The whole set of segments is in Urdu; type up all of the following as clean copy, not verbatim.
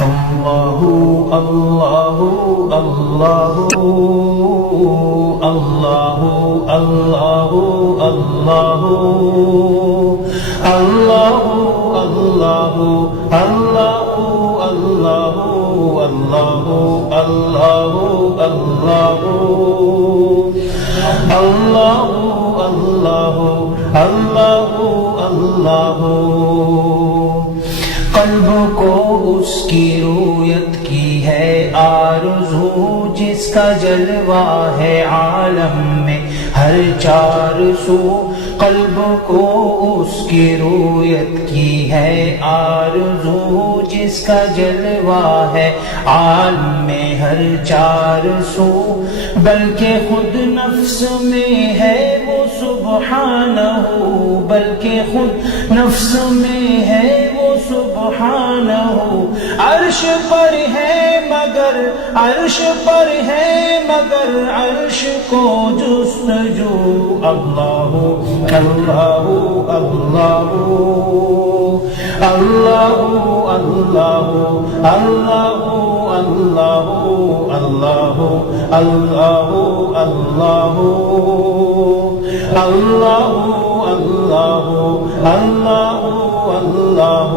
Allahu, Allahu, Allahu, Allahu, Allahu, Allahu, Allahu, Allahu, Allahu, Allahu, Allahu, Allahu, Allahu, Allahu, Allahu, Allahu. قلب کو اس کی رویت کی ہے آرزو، جس کا جلوہ ہے عالم میں ہر چار سو. قلب کو اس کی رویت کی ہے آرزو، جس کا جلوہ ہے عالم میں ہر چار سو. بلکہ خود نفس میں ہے وہ سبحانہ، بلکہ خود نفس میں ہے وہ سبحانہ. عرش پر ہے مگر عرش پر ہے مگر عرش کو جستجو. اللہ اللہ اللہ اللہ اللہ اللہ اللہ اللہ اللہ اللہ اللہ اللہ اللہ اللہ.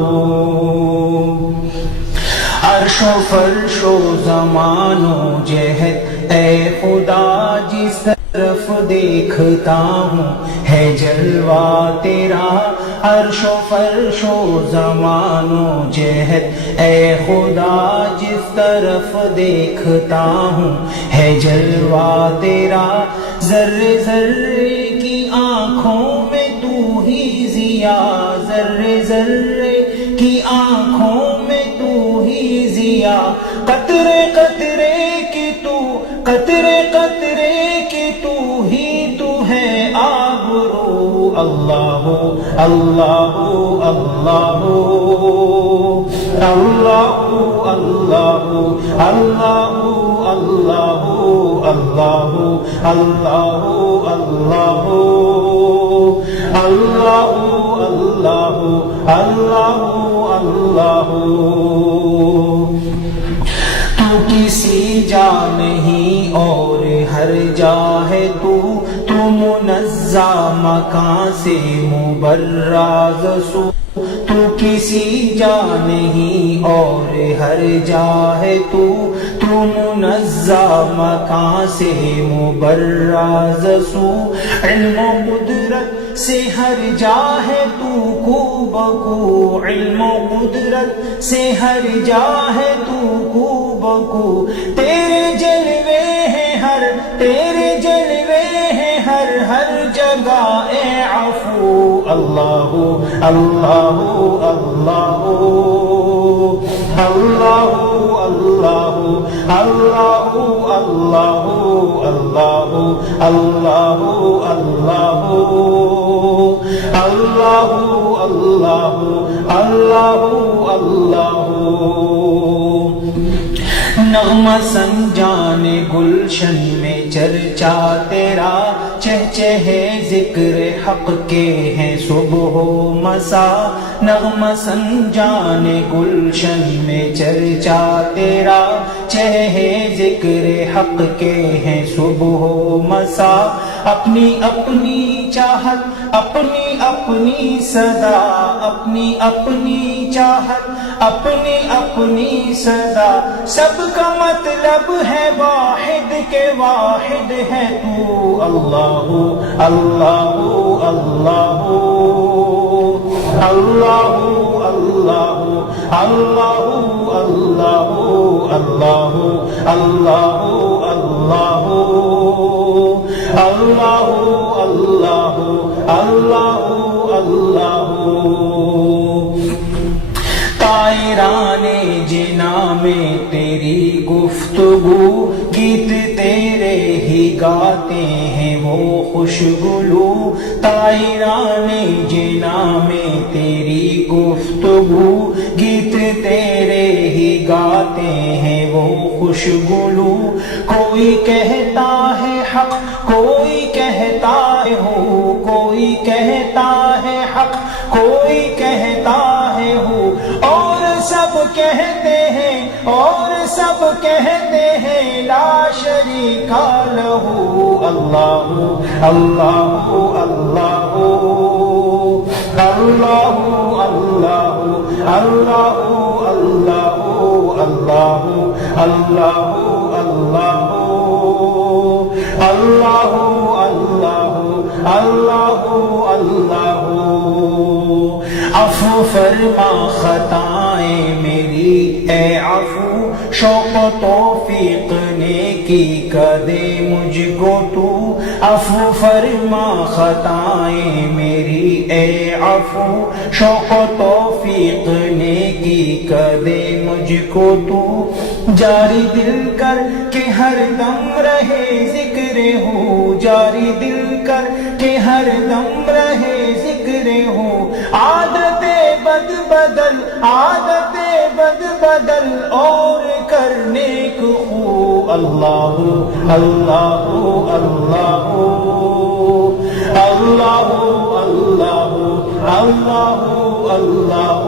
عرش و فرش و زمان و جہت اے خدا جس طرف دیکھتا ہوں ہے جلوہ تیرا. عرش و فرش و زمان و جہت اے خدا جس طرف دیکھتا ہوں ہے جلوہ تیرا. ذرے ذرے کی آنکھوں میں تو ہی ضیا، ذرے ذرے کی آنکھوں میں تو ہی ضیا. قطرے قطرے کی تو قطرے قطرے کی تو ہی تو ہے آبرو. اللہ اللہ اللہ اللہ اللہ اللہ اللہ اللہ اللہ اللہ اللہ اللہ اللہ. تو کسی جا نہیں اور ہر جا ہے تو منزہ مکان سے مبرز سو. تو کسی جا نہیں اور ہر جا ہے تو منزہ مکان سے مبرز سو. علم و قدرت سے ہر جا ہے تو کو بکو، علم و قدرت سے ہر جا ہے تو کو بکو. تیرے جلوے ہیں ہر تیرے جلوے ہیں ہر جگہ اے عفو. اللہ اللہ اللہ اللہ اللہ اللہ اللہ اللہ اللہ اللہ اللہ اللہ اللہ. نغمہ سنجان گلشن میں چرچا تیرا، چہچہے ذکر حق کے ہیں صبح و مسا. نغمہ سنجان گلشن میں چرچا تیرا، چہے ذکر حق کے ہیں صبح و مسا. اپنی اپنی چاہت اپنی اپنی صدا، اپنی اپنی چاہت اپنی اپنی صدا. سب کا مطلب ہے واحد کے واحد ہے تو. اللہ اللہ اللہ اللہ اللہ اللہ اللہ اللہ اللہ اللہ اللہ اللہ اللہ اللہ. طائران جنا میں تیری گفتگو، گیت تیرے ہی گاتے ہیں وہ خوشگلو. طائران جنا میں تیری گفتگو، گیت تیرے ہی گاتے ہیں وہ خوشگلو. کوئی کہتا ہے حق کوئی کہتا ہے ہو، کوئی کہتا ہے حق کوئی کہتا ہے ہو، اور سب سب کہتے ہیں اور سب کہتے ہیں لا شریک لہ اللہ اللہ اللہ اللہ اللہ اللہ اللہ اللہ اللہ اللہ اللہ اللہ اللہ عفو فرما خطائیں میری اے عفو شوق و توفیق نیکی کا دے مجھ کو تو عفو فرما خطائیں میری اے عفو شوق و توفیق نیکی کا دے مجھ کو تو جاری دل کر کے ہر دم رہے ذکر ہو جاری دل کر کے ہر دم رہے ذکر ہو عادت بد بدل عادت بد بدل اور کرنے کو اللہ اللہ اللہ اللہ اللہ اللہ اللہ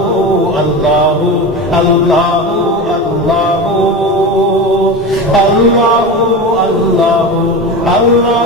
اللہ اللہ اللہ اللہ اللہ